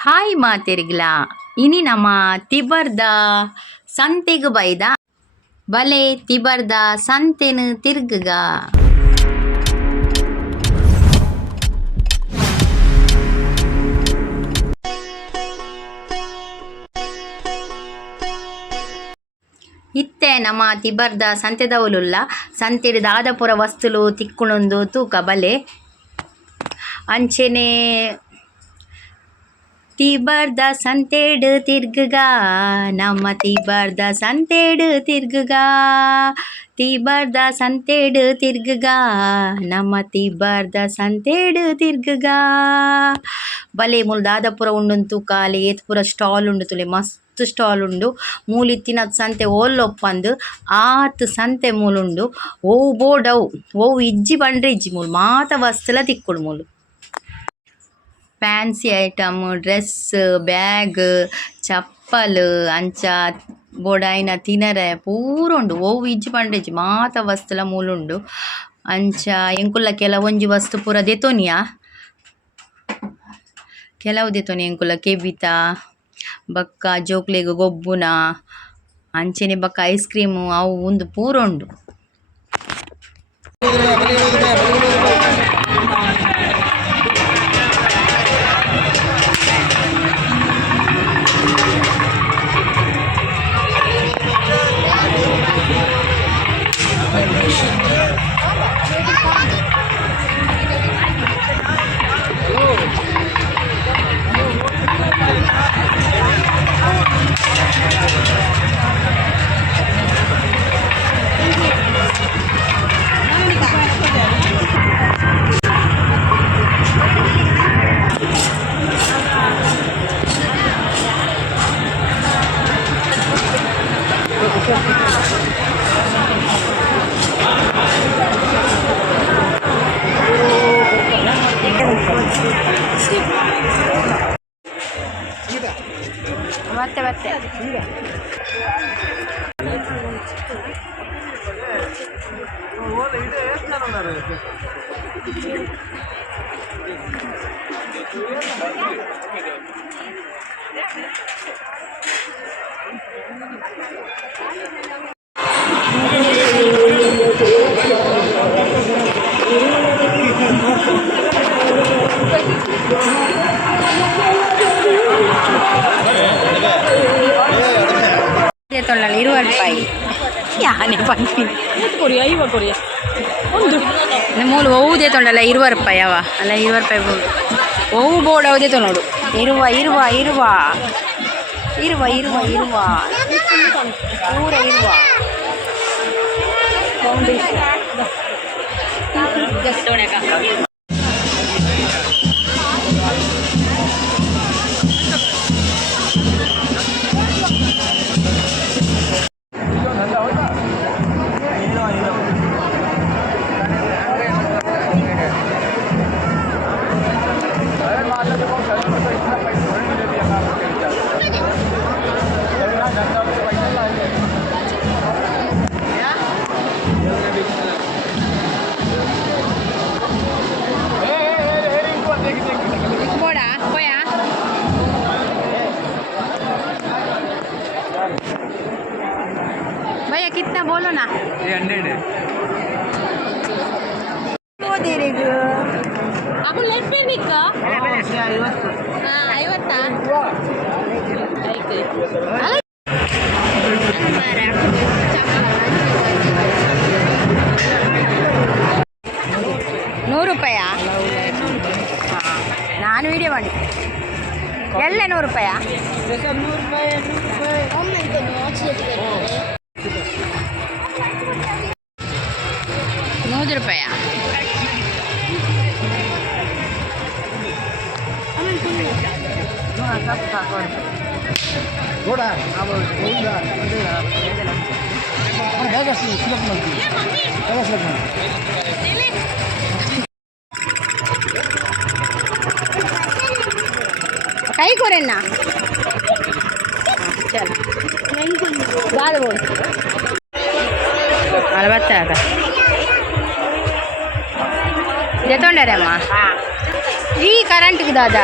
Hi ಮಾತೆರಿಗ್ಲ ಇನಿ ನಮ್ಮ ತಿಬರ್ದ ಸಂತೆಗ್ ಬೈದ ಬಲೆ ತಿಬರ್ದ ಸಂತೆನ್ ತಿರ್ಗಗ ಇತ್ತೆ ನಮ್ಮ ತಿಬರ್ದ ಸಂತೆದವುಲುಲ್ಲ ಸಂತೆಡ್ ದಾದಪುರ ವಸ್ತುಲು ತಿಕ್ಕುಣೊಂದು ತೂಕ ಬಲೆ ಅಂಚೆನೆ ತಿಬರ್ದ ಸಂತೆಡ್ ತಿರ್ಗಗ ನಮ್ಮ ತಿಬರ್ದ ಸಂತೆಡ್ ತಿರ್ಗಗ ತಿಬರ್ದ ಸಂತೆಡ್ ತಿರ್ಗಗ ನಮ್ಮ ತಿಬರ್ದ ಸಂತೆಡ್ ತಿರ್ಗಗ ಬಲೆ ಮೂಲು ದಾದಪುರ ಉಂಡುನ್ ತೂಕ ಅಲೆ ಏತ್ ಪೂರ ಸ್ಟಾಲ್ ಉಂಡು ತುಲೆ ಮಸ್ತ್ ಸ್ಟಾಲ್ ಉಂಡು ಮೂಲು ಇತ್ತಿನ ಸಂತೆ ಓಲ್ಲೊಪ್ಪಂದು ಆತ್ ಸಂತೆ ಮೂಲುಂಡು ಒವು ಬೋಡವು ಒವು ಇಜ್ಜಿ ಪಂಡ್ರೆ ಇಜ್ಜಿ ಮೂಲು ಮಾತ ವಸ್ತುಲ ತಿಕ್ಕುಡು ಮೂಲು ಫ್ಯಾನ್ಸಿ ಐಟಮ್ ಡ್ರೆಸ್ ಬ್ಯಾಗ್ ಚಪ್ಪಲ್ ಅಂಚ ಬೊಡಾಯಿನ ತಿನರೆ ಪೂರ ಉಂಡು ಒವು ಇಜ್ಜಿ ಪಂಡ್ರೆ ಮಾತ ವಸ್ತುಲ ಮೂಲುಂಡು ಅಂಚ ಎಂಕುಲ್ಲ ಕೆಲವೊಂಜಿ ವಸ್ತು ಪೂರ ದೆತೊನಿಯ ಕೆಲವು ದೆತೊನಿ ಎಂಕುಲ್ಲ ಕೆಬಿತ ಬಕ್ಕ ಜೋಕ್ಲೆಗ್ ಗೊಬ್ಬುನ ಅಂಚೆನೆ ಬಕ್ಕ ಐಸ್ ಕ್ರೀಮು ಅವು ಉಂದು ಪೂರ ಉಂಡು. ಮತ್ತೆ ಮತ್ತೆ ತೊಳ್ಳಲ್ಲ 20 ರೂಪಾಯಿ ಯಾನೆ ಪಂಪಿ ಕೊರಿಯಾ ಇವ ಕೊರಿಯಾ ಒಂದು ಮೂಲು ಒವುದೇ ತೊಂಡಲ್ಲ 20 ರೂಪಾಯಿ ಅವ ಅಲ್ಲ 20 ರೂಪಾಯಿ ಬೋರ್ಡ್ ಒವು ಬೋರ್ಡ್ ಅವದೇ ತೊನ್ನೋಡು ಇರುವ ಇರುವ ಇರುವ ಇರುವ ಇರುವ ಇರುವ ಪೂರ ಇರುವ ಫೌಂಡೇಶನ್ भैया कितना बोलो ना 100 वो दे रहे अब लेट पे निका हां 100 ರೂಪಾಯ ನಾನು ವಿಡಿಯೋ ಮಾಡಿ ಎಲ್ಲ 100 ರೂಪಾಯ 100 ರೂಪಾಯ कई करे ना चल बाद बोल अलबत्ता जेतोंडरे अम्मा ಈ ಕರೆಂಟ್ಗೆ ದಾದ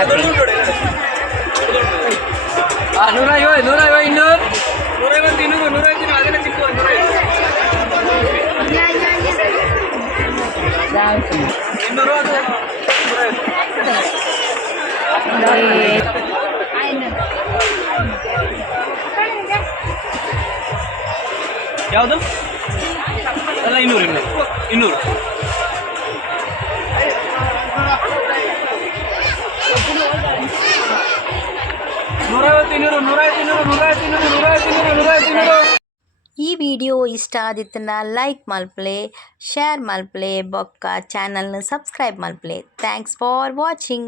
ಯಾವುದು ಅಲ್ಲ 200 200 ಈ ವಿಡಿಯೋ ಇಷ್ಟ ಆದಿತ್ತಂದ ಲೈಕ್ ಮಲ್ಪಲೆ, ಶೇರ್ ಮಲ್ಪಲೆ, ಬೊಕ್ಕ ಚಾನಲ್ನ ಸಬ್ಸ್ಕ್ರೈಬ್ ಮಲ್ಪಲೆ. Thanks for watching.